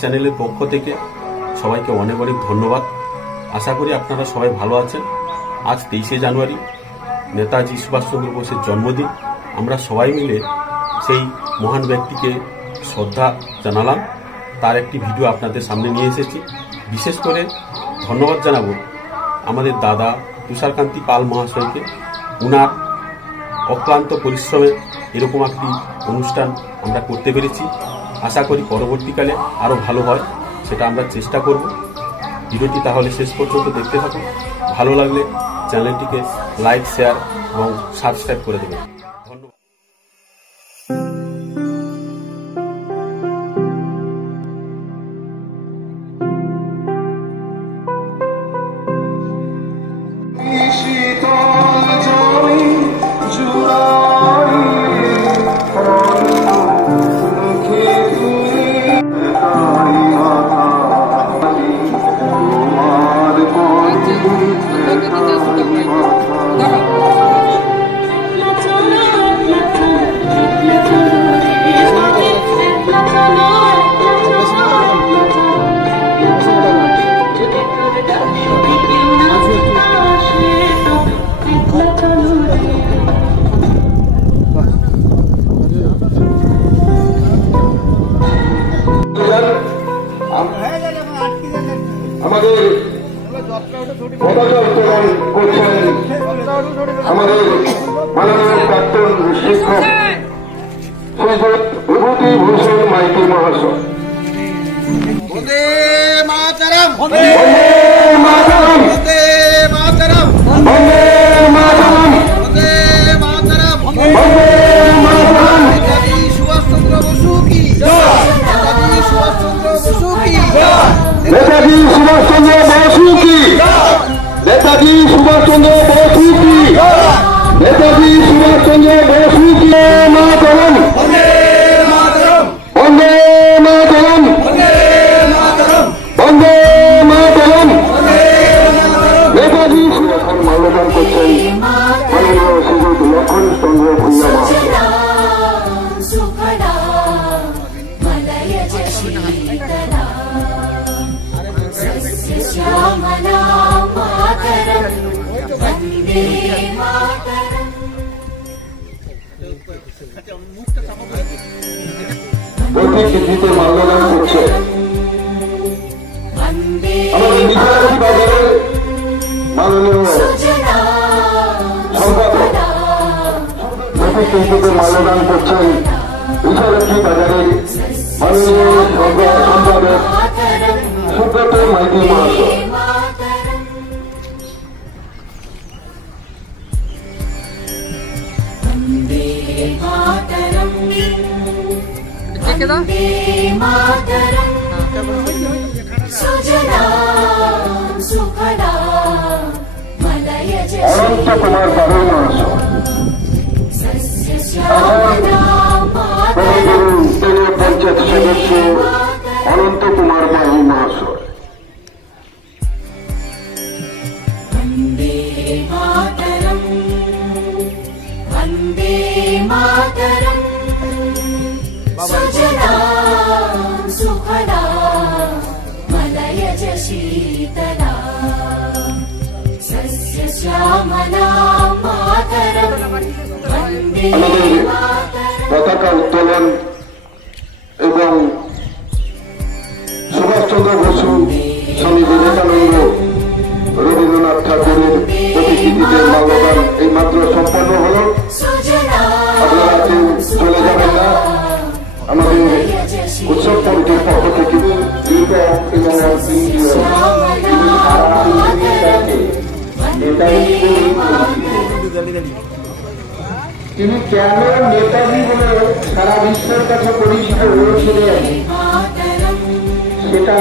চ্যানেলের পক্ষ থেকে সবাইকে অনেক অনেক ধন্যবাদ। আশা করি আপনারা সবাই ভালো আছেন। আজ 23শে জানুয়ারি নেতাজি সুভাষচন্দ্র বোসের জন্মদিন। আমরা সবাই মিলে সেই মহান ব্যক্তিকে শ্রদ্ধা জানালাম। তার একটি ভিডিও আপনাদের সামনে নিয়ে এসেছি। বিশেষ করে ধন্যবাদ জানাবো আমাদের দাদা তুষারকান্তি পাল মহাশয়কে। উনার অক্লান্ত পরিশ্রমে এরকম একটি অনুষ্ঠান আমরা করতে পেরেছি। আশা করি পরবর্তীকালে আরও ভালো হয়, সেটা আমরা চেষ্টা করব। ভিডিওটি তাহলে শেষ পর্যন্ত দেখতে থাকুন। ভালো লাগলে চ্যানেলটিকে লাইক, শেয়ার এবং সাবস্ক্রাইব করে দেবেন। ধন্যবাদ। আমাদের পতাকা উত্তোলন করছেন আমাদের মাননীয় প্রাক্তন শিক্ষক শ্রীযুত বিভূতি ভূষণ মাইতি মহাশয়। বন্দে মাতরম, বন্দে মাতরম, বন্দে মাতরম, বন্দে মাতরম, বন্দে মাতরম, বন্দে মাতরম। নেতাজি সুভাষচন্দ্র বসু কি জয়, নেতাজি সুভাষচন্দ্র বসু কি জয়, নেতাজি সুভাষচন্দ্র বসু কি জয়, নেতাজি সুভাষচন্দ্র বসু কি জয়, নেতাজি সুভাষচন্দ্র বসু কি। মাতরম, বন্দে মাতরম, বন্দে মাতরম, বন্দে মাতরম, বন্দে মাতরম। বন্দে মাতরম। নেতাজি এখন মাল্যদান করছেন মাননীয় শ্রীযুত লক্ষণ চন্দ্র ভূঁইয়া মহাশয়। প্রতিকৃতিতে মাল্যদান করছে আমাদের মিঠাপুরি বাজারের মাননীয় সম্পাদক। প্রতিকৃতিতে মাল্যদান করছেন মিঠাপুরি বাজারের মাননীয় সম্পাদক সুব্রত মাইতি মহাশয়। অনন্ত কুমার বাবু মহাশয়, পঞ্চায়েত সদস্য অনন্ত কুমার বাবু মহাশয়। আমাদের পতাকা উত্তোলন এবং সুভাষচন্দ্র বসু, স্বামী বিবেকানন্দ, রবীন্দ্রনাথ ঠাকুরের প্রতিকৃতিতে মাল্যদান এই মাত্র সম্পন্ন হল। আপনারা কেউ চলে যাবেন না। আমাদের উৎসব কমিটির পক্ষ থেকে তিনি কেন নেতাজি বলে সারা বিশ্বের কাছে পরিচিত হয়েছিলেন সেটা